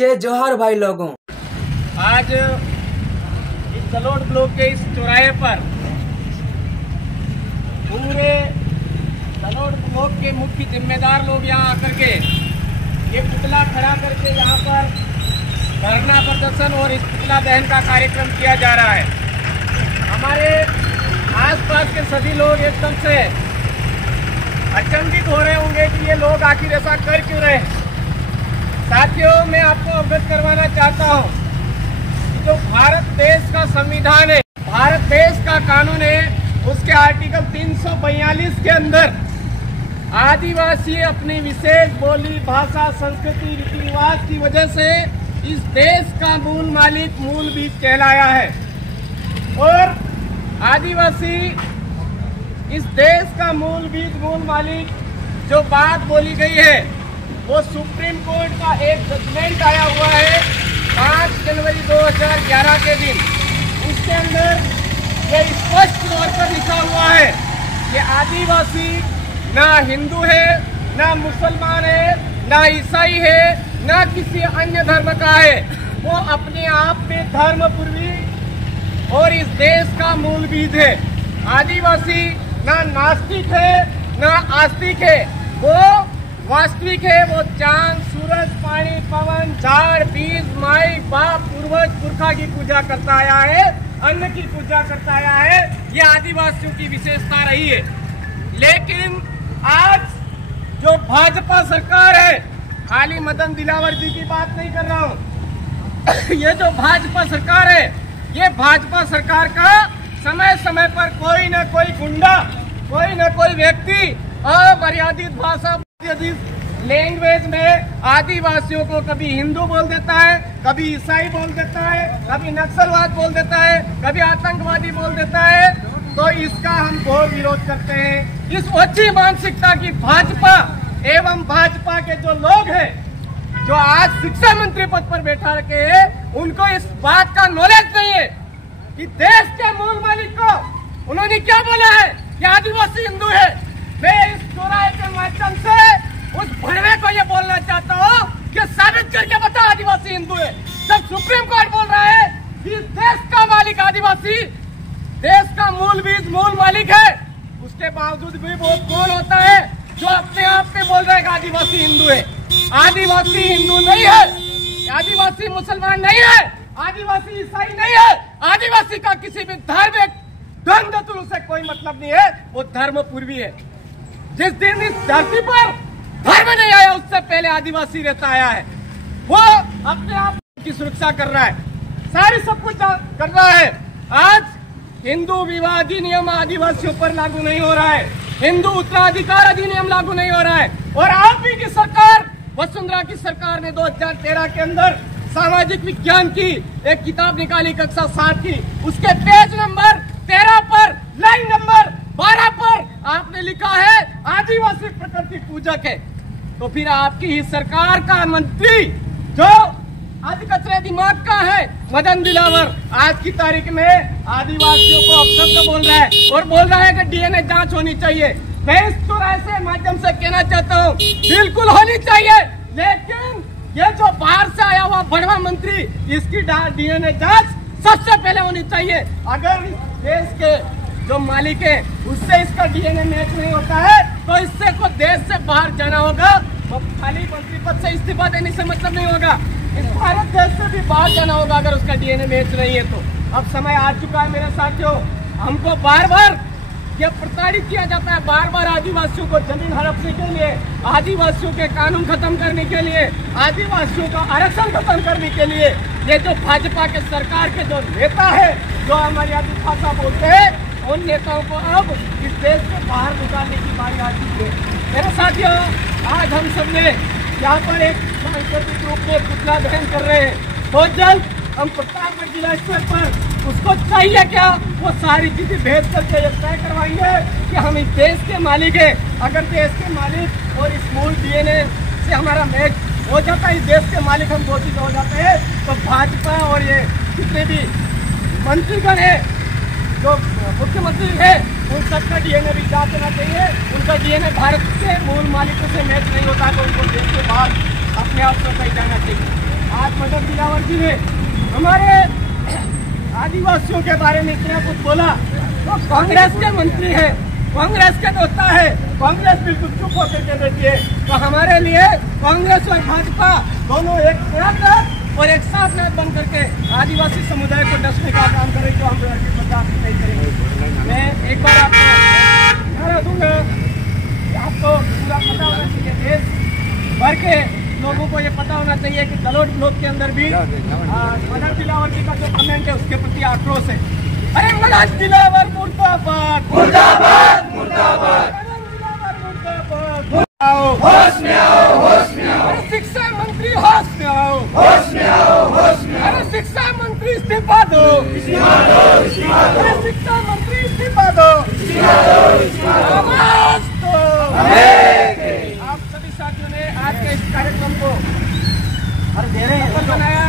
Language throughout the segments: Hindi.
जय जोहार भाई लोगों। आज इस जलोढ़ ब्लॉक के इस चौराहे पर पूरे जलोढ़ ब्लॉक के मुख्य जिम्मेदार लोग यहाँ आकर के ये पुतला खड़ा करके यहाँ पर धरना प्रदर्शन और इस पुतला दहन का कार्यक्रम किया जा रहा है। हमारे आसपास के सभी लोग एकदम से अचंभित हो रहे होंगे कि ये लोग आखिर ऐसा कर क्यों रहे हैं। साथियों, मैं आपको अवगत करवाना चाहता हूँ कि जो भारत देश का संविधान है, भारत देश का कानून है, उसके आर्टिकल 342 के अंदर आदिवासी अपनी विशेष बोली, भाषा, संस्कृति, रीति रिवाज की वजह से इस देश का मूल मालिक, मूल बीज कहलाया है। और आदिवासी इस देश का मूल बीज, मूल मालिक, जो बात बोली गई है वो सुप्रीम कोर्ट का एक जजमेंट आया हुआ है 5 जनवरी 2011 के दिन। उसके अंदर ये स्पष्ट तौर पर लिखा हुआ है कि आदिवासी ना हिंदू है, ना मुसलमान है, ना ईसाई है, ना किसी अन्य धर्म का है। वो अपने आप में धर्मपूर्वी और इस देश का मूल बीज है। आदिवासी ना नास्तिक है, ना आस्तिक है, वो वास्तविक है। वो चांद, सूरज, पानी, पवन, झाड़, बीज, माई, बाप, पूर्वज, पुरखा की पूजा करता आया है, अन्न की पूजा करता आया है। ये आदिवासियों की विशेषता रही है। लेकिन आज जो भाजपा सरकार है, खाली मदन दिलावर जी की बात नहीं कर रहा हूँ, ये जो भाजपा सरकार है, ये भाजपा सरकार का समय समय पर कोई न कोई गुंडा, कोई न कोई व्यक्ति अमर्यादित भाषा, लैंग्वेज में आदिवासियों को कभी हिंदू बोल देता है, कभी ईसाई बोल देता है, कभी नक्सलवाद बोल देता है, कभी आतंकवादी बोल देता है। तो इसका हम घोर विरोध करते हैं। इस ओछी मानसिकता की भाजपा एवं भाजपा के जो लोग हैं, जो आज शिक्षा मंत्री पद पर बैठा रखे हैं, उनको इस बात का नॉलेज नहीं है कि देश के मूल मालिक को उन्होंने क्या बोला है कि आदिवासी हिंदू है। मैं इस चौराहे के माध्यम से उस भड़वे को ये बोलना चाहता हूँ कि साबित करके बता आदिवासी हिंदू है। जब सुप्रीम कोर्ट बोल रहा है कि इस देश का मालिक आदिवासी, देश का मूल बीज, मूल मालिक है, उसके बावजूद भी वो कौन होता है जो अपने आप में बोल रहा है कि आदिवासी हिंदू है। आदिवासी हिंदू नहीं है, आदिवासी मुसलमान नहीं है, आदिवासी ईसाई नहीं है। आदिवासी का किसी भी धार्मिक ढंग से कोई मतलब नहीं है, वो धर्मपूर्वी है। जिस दिन इस धरती पर धर्म नहीं आया, उससे पहले आदिवासी रहता आया है। वो अपने आप की सुरक्षा कर रहा है, सारी सब कुछ कर रहा है। आज हिंदू विवाह अधिनियम आदिवासियों पर लागू नहीं हो रहा है, हिंदू उत्तराधिकार अधिनियम लागू नहीं हो रहा है। और आप भी की सरकार, वसुंधरा की सरकार ने 2013 के अंदर सामाजिक विज्ञान की एक किताब निकाली, कक्षा 7 की, उसके पेज नंबर 13 पर लाइन नंबर 12 पर आपने लिखा है आदिवासी प्रकृति पूजक है। तो फिर आपकी ही सरकार का मंत्री जो आज कचरे दिमाग का है, मदन दिलावर, आज की तारीख में आदिवासियों को अपशब्द बोल रहा है और बोल रहा है कि डीएनए जांच होनी चाहिए। मैं इस चौराहे से माध्यम से कहना चाहता हूँ, बिल्कुल होनी चाहिए, लेकिन ये जो बाहर से आया हुआ भड़वा मंत्री, इसकी डीएनए जांच सबसे पहले होनी चाहिए। अगर इस देश के जो मालिक है उससे इसका डीएनए मैच नहीं होता है तो इससे को देश से बाहर जाना होगा। तो खाली मंत्री पद से इस्तीफा देने से मतलब नहीं होगा, इस भारत देश से भी बाहर जाना होगा अगर उसका डीएनए मैच नहीं है तो। अब समय आ चुका है मेरे साथियों, हमको बार बार ये प्रताड़ित किया जाता है, बार बार आदिवासियों को जमीन हड़पने के लिए, आदिवासियों के कानून खत्म करने के लिए, आदिवासियों का आरक्षण खत्म करने के लिए ये जो भाजपा के सरकार के जो नेता है, जो अमर्यादित भाषा बोलते हैं, उन नेताओं को अब इस देश से बाहर निकालने की बारी आ चुकी है। मेरे साथियों, आज हम सब ने यहाँ पर एक सांस्कृतिक रूप में पुतला दहन कर रहे हैं। बहुत जल्द हम प्रतापगढ़ जिला स्तर पर उसको चाहिए क्या, वो सारी चीजें भेज करके ये तय करवाएंगे कि हम इस देश के मालिक हैं। अगर देश के मालिक और इस मूल डीएनए से हमारा मैच हो जाता है, इस देश के मालिक हम घोषित हो जाते हैं, तो भाजपा और ये जितने भी मंत्रीगण है, जो मुख्यमंत्री है, उन सबका डीएनए भी जांच होना चाहिए। उनका डीएनए भारत के मूल मालिकों से मैच नहीं होता तो उनको देश के बाहर अपने आप को कहीं जाना चाहिए। आज मदन दिलावर जी ने हमारे आदिवासियों के बारे में इतना कुछ बोला। तो कांग्रेस के मंत्री है, कांग्रेस के दोस्ता है, कांग्रेस बिल्कुल चुप होकर के बैठी है। तो हमारे लिए कांग्रेस और भाजपा दोनों एक साथ और एक साथ में बन करके आदिवासी समुदाय को डसने का काम करें, जो हम बर्दाश्त नहीं करेंगे। मैं एक बार आपको नारा दूंगा, आपको पूरा पता होना चाहिए, देश भर के लोगों को ये पता होना चाहिए कि तलोट ब्लॉक के अंदर भी मदन दिलावर जी का जो कमेंट है उसके प्रति आक्रोश है। अरे मदन दिलावर मुर्दाबाद, मुर्दाबाद, मुर्दाबाद, मदन दिलावर मुर्दाबाद। होश में आओ, होश में आओ। अरे शिक्षा मंत्री होश में आओ, होश में आओ, होश में आओ। अरे शिक्षा मंत्री इस्तीफा दो, इस्तीफा दो, इस्तीफा दो। अरे शिक्षा मंत्री इस्तीफा दो, इस्तीफा दो, इस्तीफा दो। आवाज दो। आप सभी साथियों ने आज के इस कार्यक्रम को सफल बनाया।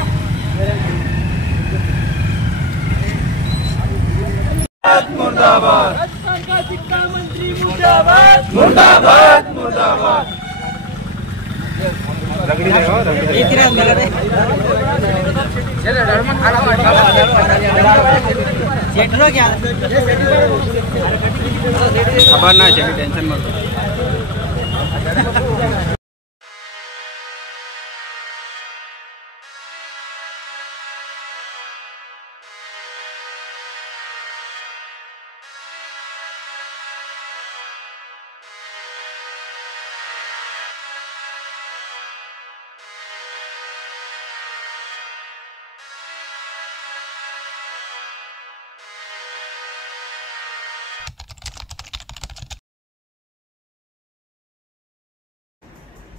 मुर्दाबाद, राजस्थान का शिक्षा मंत्री मुर्दाबाद, मुर्दाबाद, मुर्दाबाद। खबर ना चाहिए, टेंशन मत लो।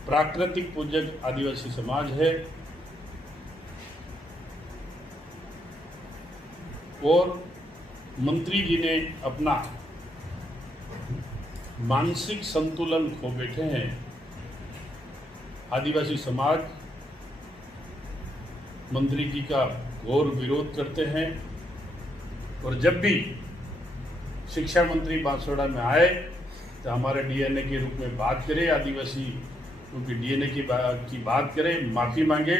प्राकृतिक पूजक आदिवासी समाज है और मंत्री जी ने अपना मानसिक संतुलन खो बैठे हैं। आदिवासी समाज मंत्री जी का घोर विरोध करते हैं और जब भी शिक्षा मंत्री बांसवाड़ा में आए तो हमारे डीएनए के रूप में बात करें, आदिवासी क्योंकि डीएनए की बात करें, माफ़ी मांगे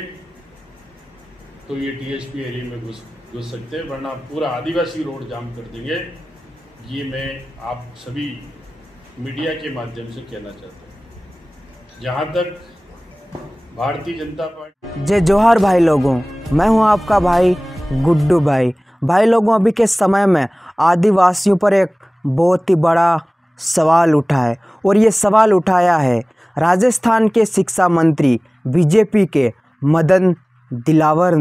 तो ये टीएसपी एरिया में घुस सकते हैं, वरना पूरा आदिवासी रोड जाम कर देंगे। ये मैं आप सभी मीडिया के माध्यम से कहना चाहता हूँ। जहाँ तक भारतीय जनता पार्टी। जय जोहार भाई लोगों, मैं हूँ आपका भाई गुड्डू भाई। भाई लोगों, अभी के समय में आदिवासियों पर एक बहुत ही बड़ा सवाल उठा है और ये सवाल उठाया है राजस्थान के शिक्षा मंत्री बीजेपी के मदन दिलावर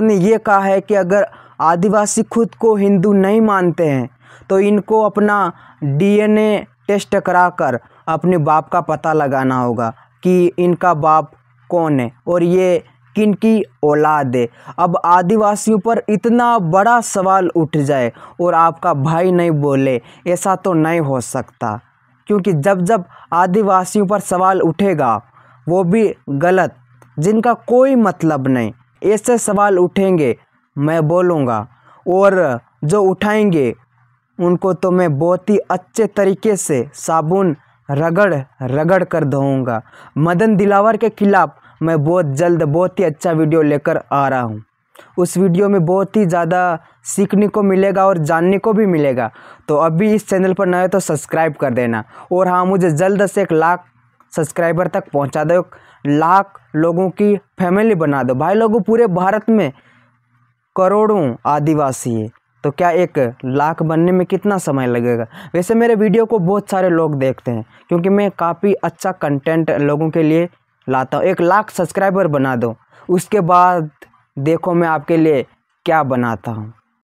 ने ये कहा है कि अगर आदिवासी खुद को हिंदू नहीं मानते हैं तो इनको अपना डीएनए टेस्ट कराकर अपने बाप का पता लगाना होगा कि इनका बाप कौन है और ये किनकी औलाद है। अब आदिवासियों पर इतना बड़ा सवाल उठ जाए और आपका भाई नहीं बोले, ऐसा तो नहीं हो सकता, क्योंकि जब जब आदिवासियों पर सवाल उठेगा वो भी गलत, जिनका कोई मतलब नहीं, ऐसे सवाल उठेंगे मैं बोलूँगा और जो उठाएंगे उनको तो मैं बहुत ही अच्छे तरीके से साबुन रगड़ कर धोऊंगा। मदन दिलावर के खिलाफ मैं बहुत जल्द बहुत ही अच्छा वीडियो लेकर आ रहा हूँ। उस वीडियो में बहुत ही ज़्यादा सीखने को मिलेगा और जानने को भी मिलेगा। तो अभी इस चैनल पर नए तो सब्सक्राइब कर देना और हाँ, मुझे जल्द से 1 लाख सब्सक्राइबर तक पहुंचा दो, 1 लाख लोगों की फैमिली बना दो। भाई लोगों, पूरे भारत में करोड़ों आदिवासी है, तो क्या 1 लाख बनने में कितना समय लगेगा? वैसे मेरे वीडियो को बहुत सारे लोग देखते हैं क्योंकि मैं काफ़ी अच्छा कंटेंट लोगों के लिए लाता हूँ। 1 लाख सब्सक्राइबर बना दो, उसके बाद देखो मैं आपके लिए क्या बनाता हूँ।